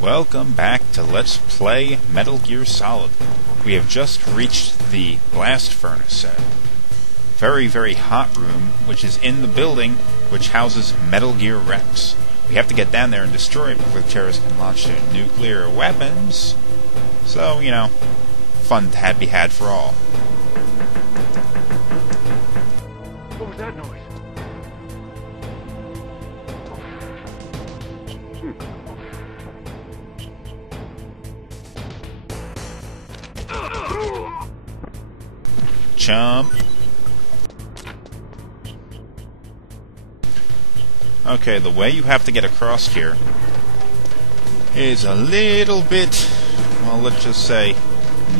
Welcome back to Let's Play Metal Gear Solid. We have just reached the blast furnace, a very, very hot room, which is in the building which houses Metal Gear Rex. We have to get down there and destroy it before the terrorists can launch their nuclear weapons. So, you know, fun to be had for all. What was that noise? Jump. Okay, the way you have to get across here is a little bit, well, let's just say,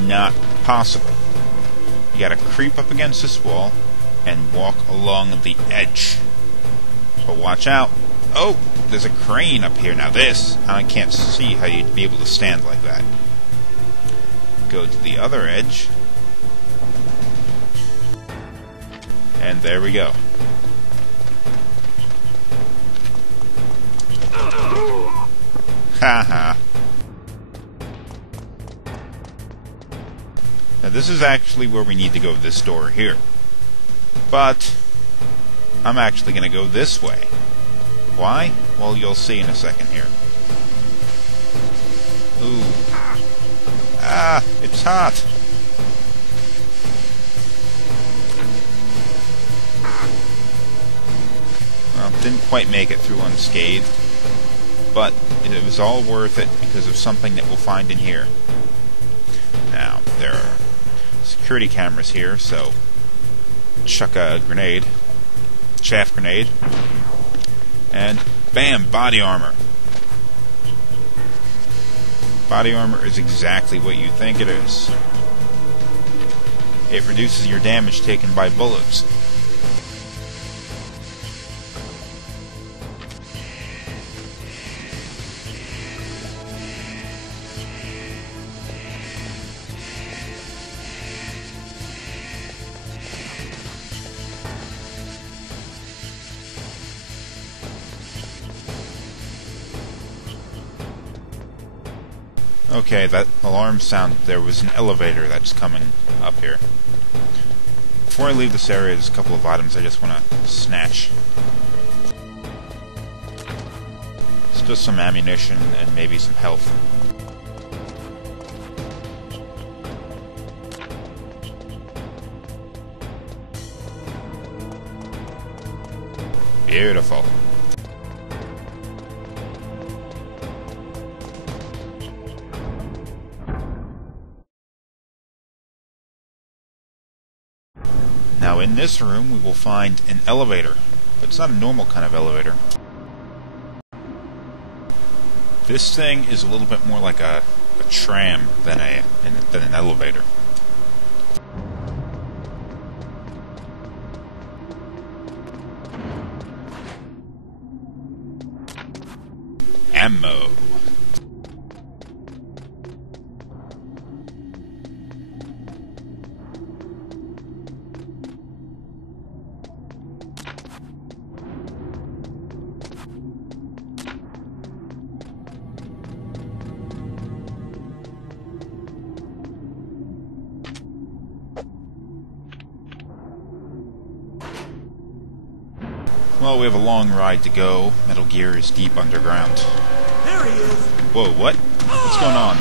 not possible. You gotta creep up against this wall and walk along the edge. But watch out. Oh, there's a crane up here. Now this, I can't see how you'd be able to stand like that. Go to the other edge. And there we go. Haha. Now this is actually where we need to go, this door here. But I'm actually going to go this way. Why? Well, you'll see in a second here. Ooh. Ah, it's hot. Well, didn't quite make it through unscathed, but it was all worth it because of something that we'll find in here. Now, there are security cameras here, so chuck a grenade, chaff grenade, and bam, body armor. Body armor is exactly what you think it is. It reduces your damage taken by bullets. Okay, that alarm sound, there was an elevator that's coming up here. Before I leave this area, there's a couple of items I just want to snatch. It's just some ammunition and maybe some health. Beautiful. Now in this room we will find an elevator, but it's not a normal kind of elevator. This thing is a little bit more like a tram than an elevator. Ammo. Well, we have a long ride to go. Metal Gear is deep underground. There he is! Whoa, what? What's going on?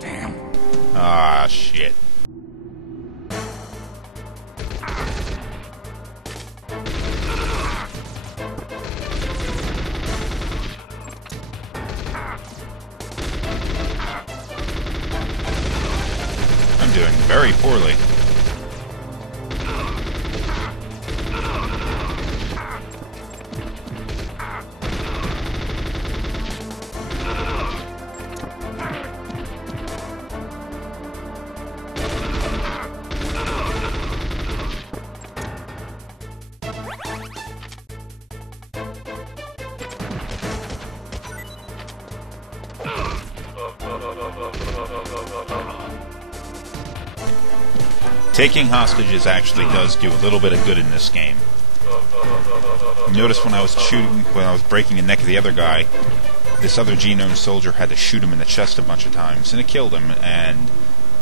Damn. Ah, shit. I'm doing very poorly. Taking hostages actually does do a little bit of good in this game. Notice when I was breaking the neck of the other guy, this other genome soldier had to shoot him in the chest a bunch of times, and it killed him, and,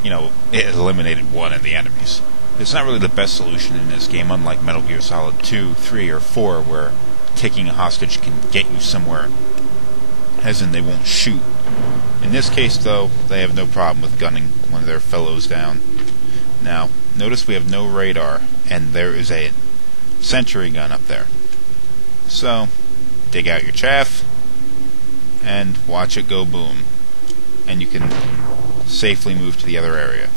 you know, it eliminated one of the enemies. It's not really the best solution in this game, unlike Metal Gear Solid 2, 3, or 4, where taking a hostage can get you somewhere, as in they won't shoot. In this case, though, they have no problem with gunning one of their fellows down. Now, notice we have no radar, and there is a sentry gun up there. So, dig out your chaff, and watch it go boom. And you can safely move to the other area.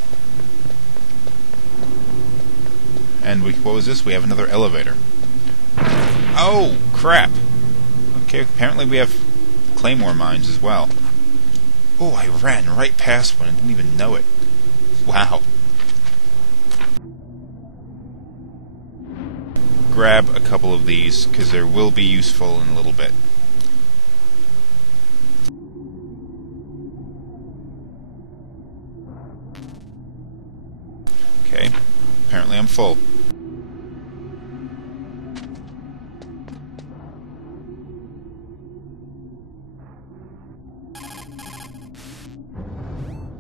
And what was this? We have another elevator. Oh, crap! Okay, apparently we have claymore mines as well. Oh, I ran right past one and didn't even know it. Wow. Grab a couple of these, because they will be useful in a little bit. Okay, apparently I'm full.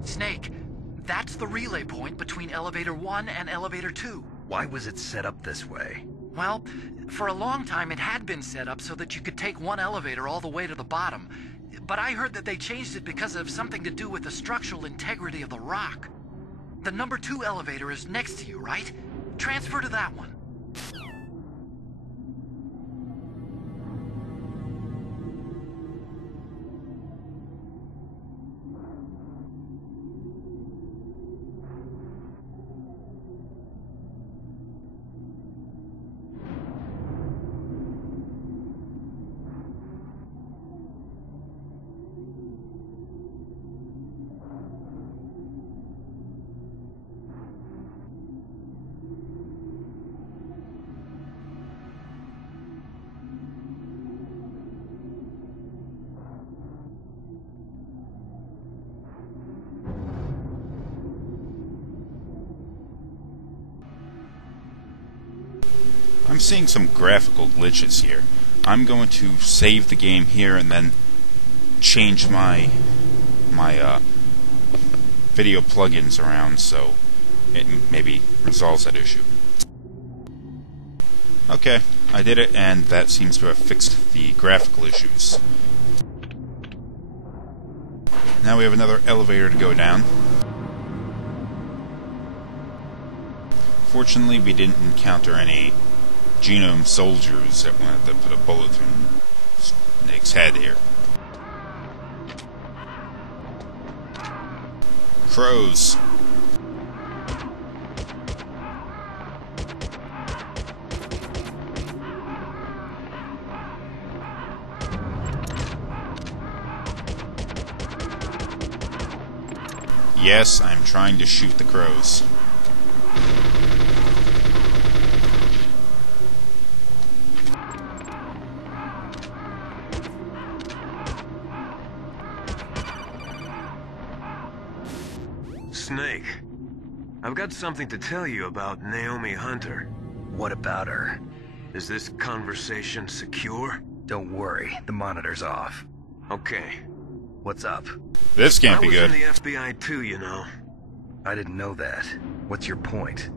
Snake, that's the relay point between Elevator 1 and Elevator 2. Why was it set up this way? Well, for a long time it had been set up so that you could take one elevator all the way to the bottom. But I heard that they changed it because of something to do with the structural integrity of the rock. The number 2 elevator is next to you, right? Transfer to that one. I'm seeing some graphical glitches here. I'm going to save the game here and then change my video plugins around so it maybe resolves that issue. Okay, I did it, and that seems to have fixed the graphical issues. Now we have another elevator to go down. Fortunately, we didn't encounter any genome soldiers that wanted to put a bullet through Snake's head here. Crows. Yes, I'm trying to shoot the crows. Snake, I've got something to tell you about Naomi Hunter. What about her? Is this conversation secure? Don't worry, the monitor's off. Okay. What's up? This can't be good. I was in the FBI too, you know. I didn't know that. What's your point?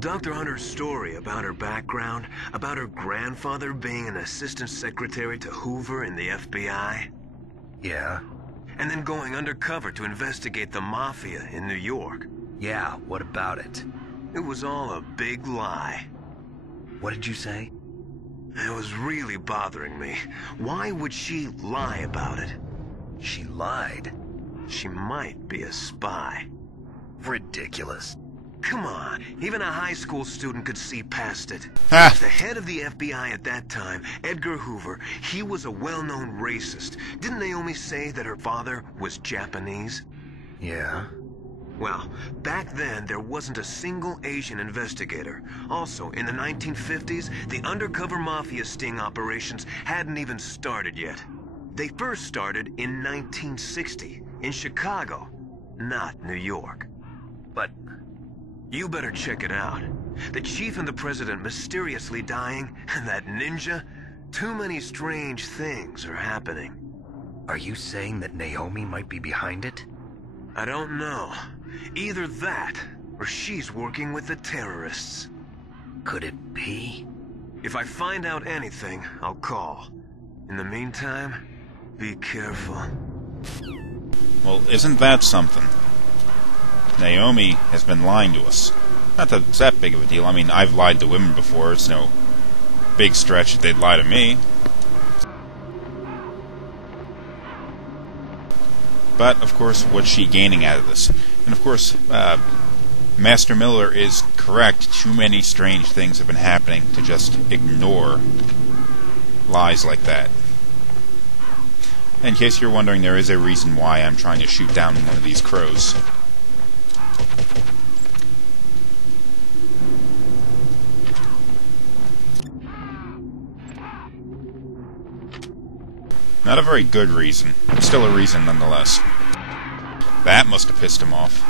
Dr. Hunter's story about her background, about her grandfather being an assistant secretary to Hoover in the FBI. Yeah? And then going undercover to investigate the Mafia in New York. Yeah, what about it? It was all a big lie. What did you say? It was really bothering me. Why would she lie about it? She lied. She might be a spy. Ridiculous. Come on, even a high school student could see past it. Ha! The head of the FBI at that time, Edgar Hoover, he was a well-known racist. Didn't Naomi say that her father was Japanese? Yeah? Well, back then there wasn't a single Asian investigator. Also, in the 1950s, the undercover mafia sting operations hadn't even started yet. They first started in 1960, in Chicago, not New York. But You better check it out. The chief and the president mysteriously dying, and that ninja? Too many strange things are happening. Are you saying that Naomi might be behind it? I don't know. Either that, or she's working with the terrorists. Could it be? If I find out anything, I'll call. In the meantime, be careful. Well, isn't that something? Naomi has been lying to us. Not that it's that big of a deal. I mean, I've lied to women before. It's no big stretch that they'd lie to me. But, of course, what's she gaining out of this? And, of course, Master Miller is correct. Too many strange things have been happening to just ignore lies like that. In case you're wondering, there is a reason why I'm trying to shoot down one of these crows. Not a very good reason, but still a reason nonetheless. That must have pissed him off.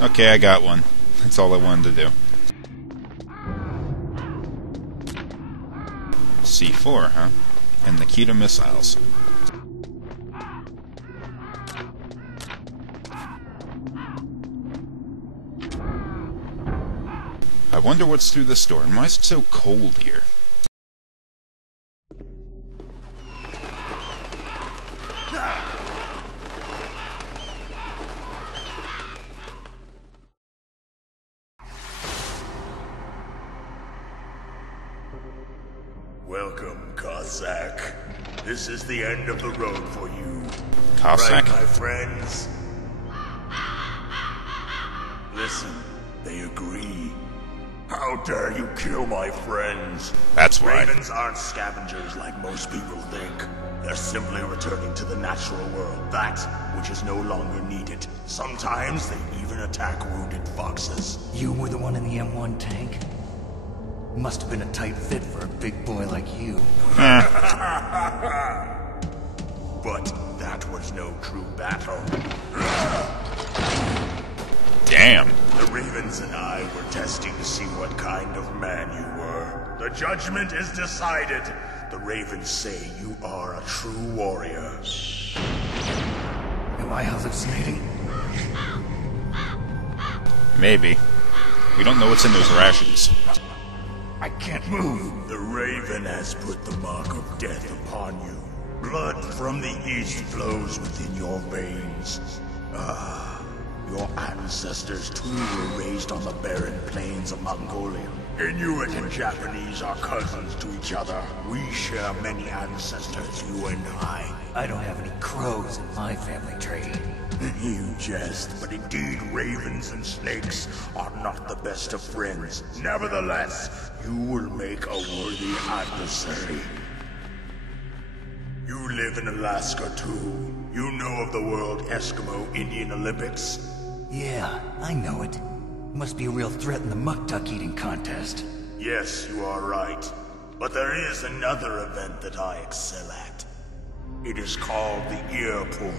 Okay, I got one. That's all I wanted to do. C4, huh? And Nikita missiles. I wonder what's through this door, and why is it so cold here? Welcome, Cossack. This is the end of the road for you. Cossack? Right, my friends? Listen, they agree. How dare you kill my friends? That's right. Ravens aren't scavengers like most people think. They're simply returning to the natural world, that which is no longer needed. Sometimes they even attack wounded foxes. You were the one in the M1 tank? Must have been a tight fit for a big boy like you. But that was no true battle. Damn. The Ravens and I were testing to see what kind of man you were. The judgment is decided. The Ravens say you are a true warrior. Am I hallucinating? Maybe. We don't know what's in those rations. I can't move. The Raven has put the mark of death upon you. Blood from the east flows within your veins. Your ancestors too were raised on the barren plains of Mongolia. Inuit and Japanese are cousins to each other. We share many ancestors, you and I. I don't have any crows in my family tree. You jest, but indeed ravens and snakes are not the best of friends. Nevertheless, you will make a worthy adversary. You live in Alaska too. You know of the World Eskimo Indian Olympics? Yeah, I know it. Must be a real threat in the muck duck eating contest. Yes, you are right. But there is another event that I excel at. It is called the Ear Pull.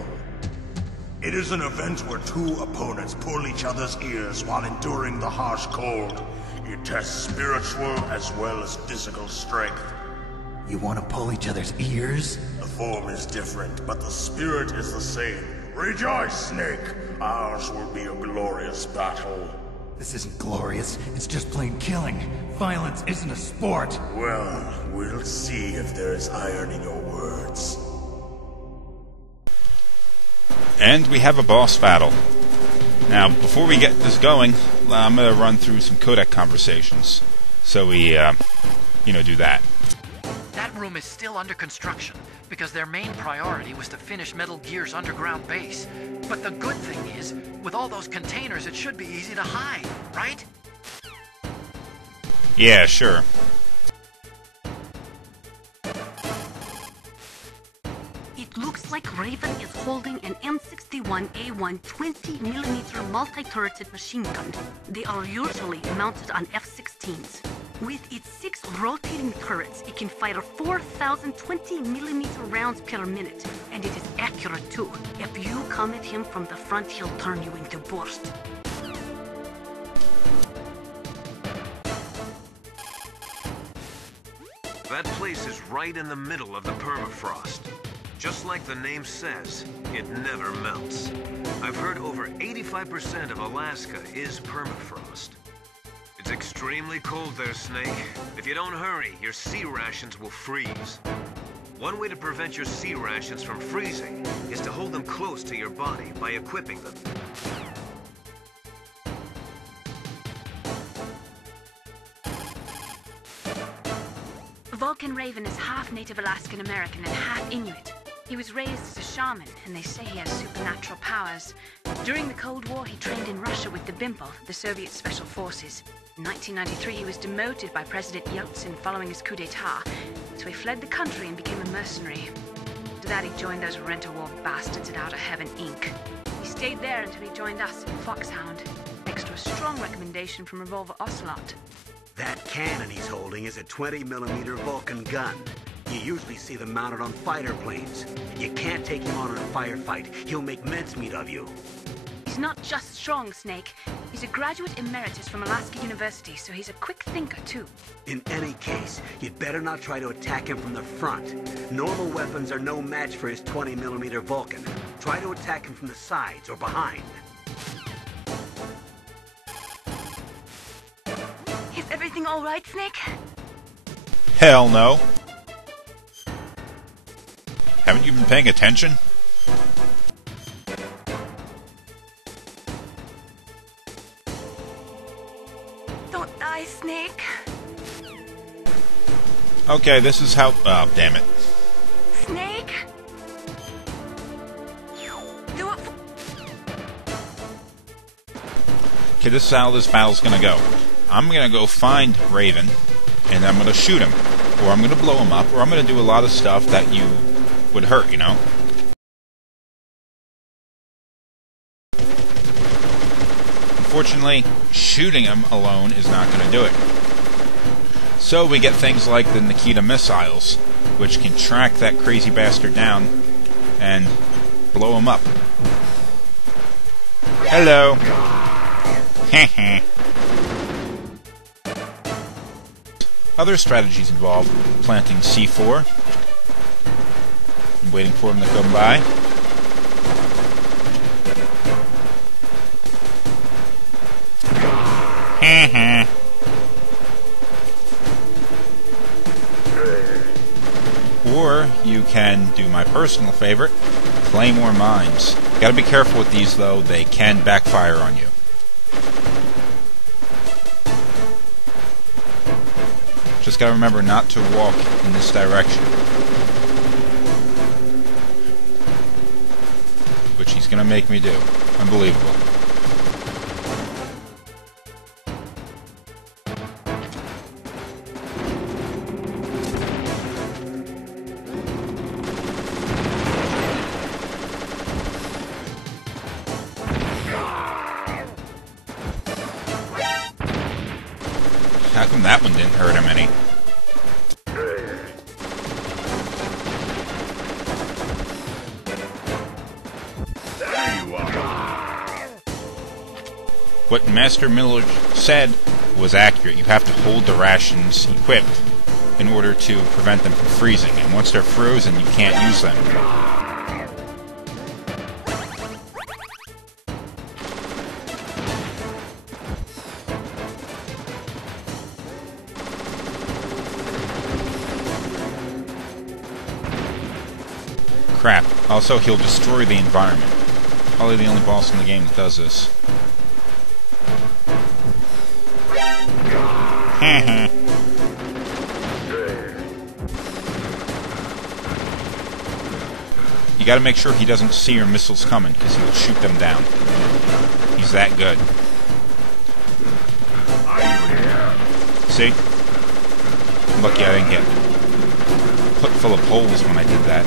It is an event where two opponents pull each other's ears while enduring the harsh cold. It tests spiritual as well as physical strength. You want to pull each other's ears? The form is different, but the spirit is the same. Rejoice, Snake! Ours will be a glorious battle. This isn't glorious. It's just plain killing. Violence isn't a sport. Well, we'll see if there's iron in your words. And we have a boss battle. Now, before we get this going, I'm going to run through some codec conversations. So we, do that. That room is still under construction, because their main priority was to finish Metal Gear's underground base. But the good thing is, with all those containers, it should be easy to hide, right? Yeah, sure. It looks like Raven is holding an M61A1 20mm multi-turreted machine gun. They are usually mounted on F-16s. With its 6 rotating turrets, it can fire 4,020mm rounds per minute. And it is accurate too. If you come at him from the front, he'll turn you into burst. That place is right in the middle of the permafrost. Just like the name says, it never melts. I've heard over 85% of Alaska is permafrost. It's extremely cold there, Snake. If you don't hurry, your sea rations will freeze. One way to prevent your sea rations from freezing is to hold them close to your body by equipping them. Vulcan Raven is half Native Alaskan American and half Inuit. He was raised as a shaman, and they say he has supernatural powers. During the Cold War, he trained in Russia with the Bimpo, the Soviet Special Forces. In 1993, he was demoted by President Yeltsin following his coup d'etat, so he fled the country and became a mercenary. After that, he joined those Renter War bastards at Outer Heaven, Inc. He stayed there until he joined us in Foxhound, next to a strong recommendation from Revolver Ocelot. That cannon he's holding is a 20mm Vulcan gun. You usually see them mounted on fighter planes. You can't take him on in a firefight. He'll make mincemeat of you. He's not just strong, Snake. He's a graduate emeritus from Alaska University, so he's a quick thinker, too. In any case, you'd better not try to attack him from the front. Normal weapons are no match for his 20mm Vulcan. Try to attack him from the sides or behind. Is everything all right, Snake? Hell no. Haven't you been paying attention? Don't die, Snake. Okay, this is how... Oh, damn it. Snake? Do it for... Okay, this is how this battle's gonna go. I'm gonna go find Raven, and I'm gonna shoot him. Or I'm gonna blow him up, or I'm gonna do a lot of stuff that you would hurt, you know? Unfortunately, shooting him alone is not gonna do it. So we get things like the Nikita missiles, which can track that crazy bastard down and blow him up. Hello. Heh. Other strategies involve planting C4 and waiting for him to come by. Or you can do my personal favorite, Claymore Mines. Gotta be careful with these though, they can backfire on you. Just gotta remember not to walk in this direction. Which he's gonna make me do. Unbelievable. How come that one didn't hurt him any? What Master Miller said was accurate. You have to hold the rations equipped in order to prevent them from freezing. And once they're frozen, you can't use them. Crap. Also, he'll destroy the environment. Probably the only boss in the game that does this. You gotta make sure he doesn't see your missiles coming, because he'll shoot them down. He's that good. See? I'm lucky I didn't get put full of holes when I did that.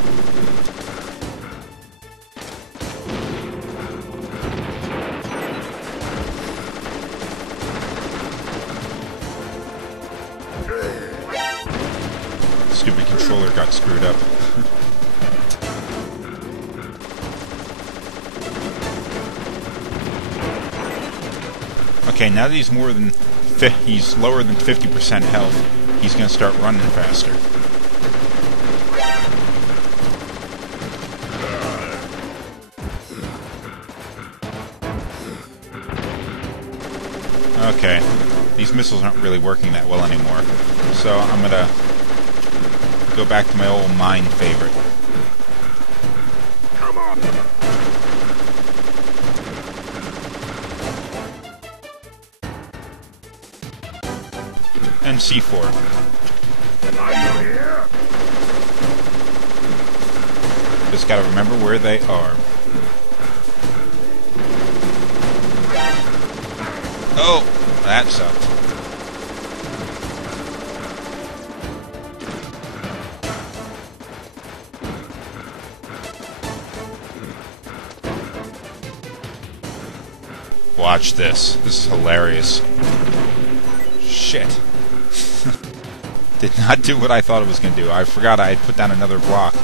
got screwed up. Okay, now that he's lower than 50% health, he's gonna start running faster. Okay, these missiles aren't really working that well anymore, so I'm gonna go back to my old mine favorite. Come on. And C4. Are you here? Just gotta remember where they are. Oh, that sucked. Watch this. This is hilarious. Shit. Did not do what I thought it was going to do. I forgot I had put down another block.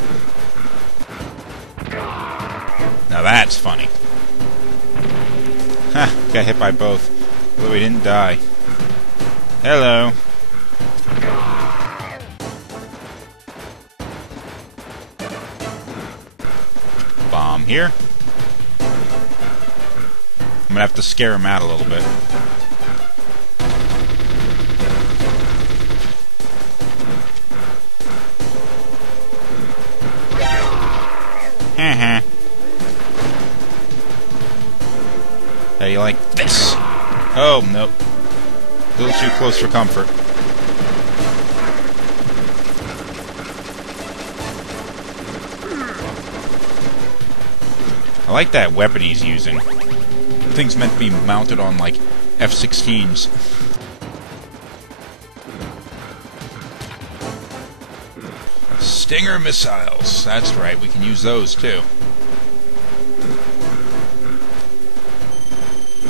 Now that's funny. Ha, got hit by both. Although he didn't die. Hello. Bomb here. I'm gonna have to scare him out a little bit. How do you like this? Oh, nope. A little too close for comfort. I like that weapon he's using. The thing's meant to be mounted on, like, F-16s. Stinger missiles. That's right, we can use those, too.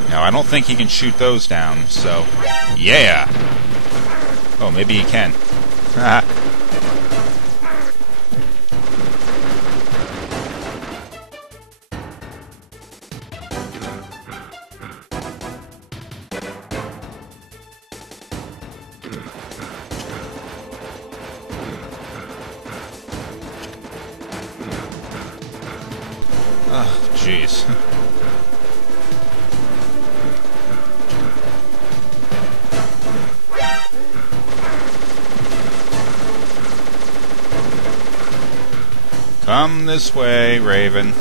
Now, I don't think he can shoot those down, so... Yeah! Oh, maybe he can. Haha. Oh, jeez. Come this way, Raven.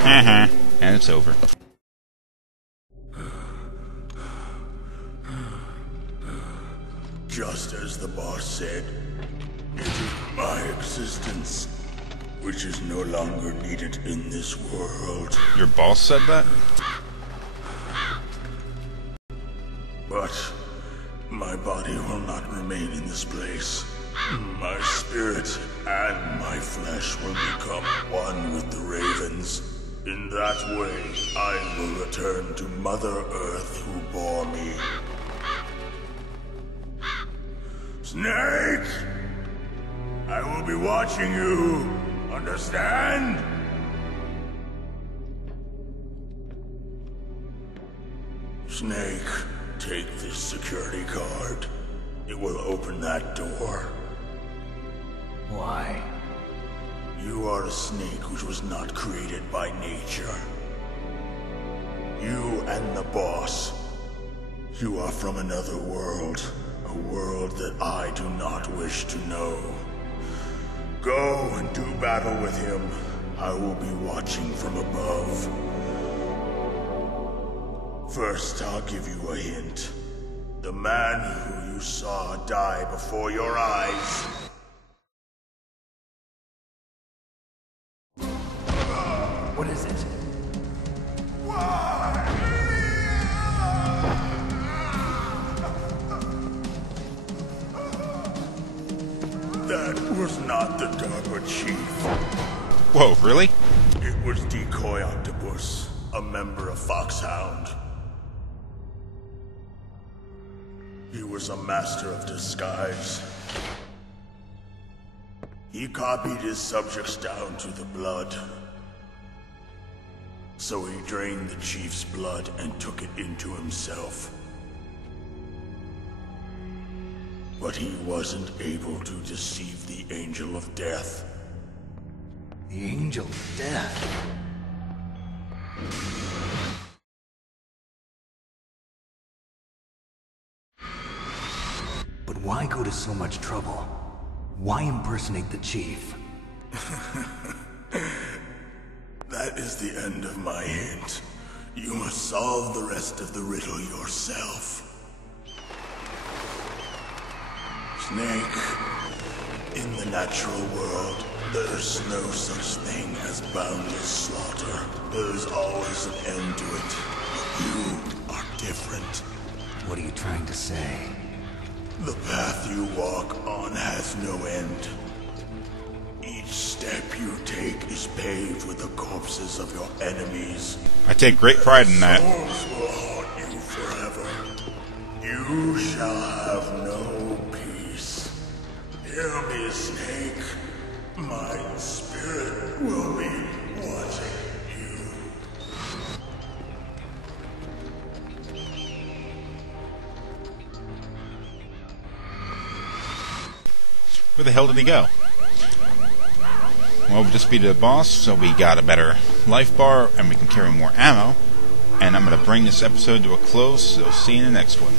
Haha. And it's over. Just as the boss said, it is my existence which is no longer needed in this world. Your boss said that? But my body will not remain in this place. My spirit and my flesh will become one with the ravens. In that way, I will return to Mother Earth who bore me. Snake! I will be watching you. Understand? Snake, take this security card. It will open that door. Why? You are a snake which was not created by nature. You and the boss. You are from another world. A world that I do not wish to know. Go and do battle with him. I will be watching from above. First, I'll give you a hint. The man who you saw die before your eyes. What is it? That was not the DARPA chief. Whoa, really? It was Decoy Octopus, a member of Foxhound. He was a master of disguise. He copied his subjects down to the blood. So he drained the chief's blood and took it into himself. But he wasn't able to deceive the Angel of Death. The Angel of Death? But why go to so much trouble? Why impersonate the chief? That is the end of my hint. You must solve the rest of the riddle yourself. Snake, in the natural world, there's no such thing as boundless slaughter. There's always an end to it. But you are different. What are you trying to say? The path you walk on has no end. Each step you take is paved with the corpses of your enemies. I take great pride in that. Souls will haunt you forever. You shall have no peace. Hear me, Snake. My spirit will be watching you. Where the hell did he go? Well, we just beat the boss, so we got a better life bar, and we can carry more ammo. And I'm going to bring this episode to a close, so see you in the next one.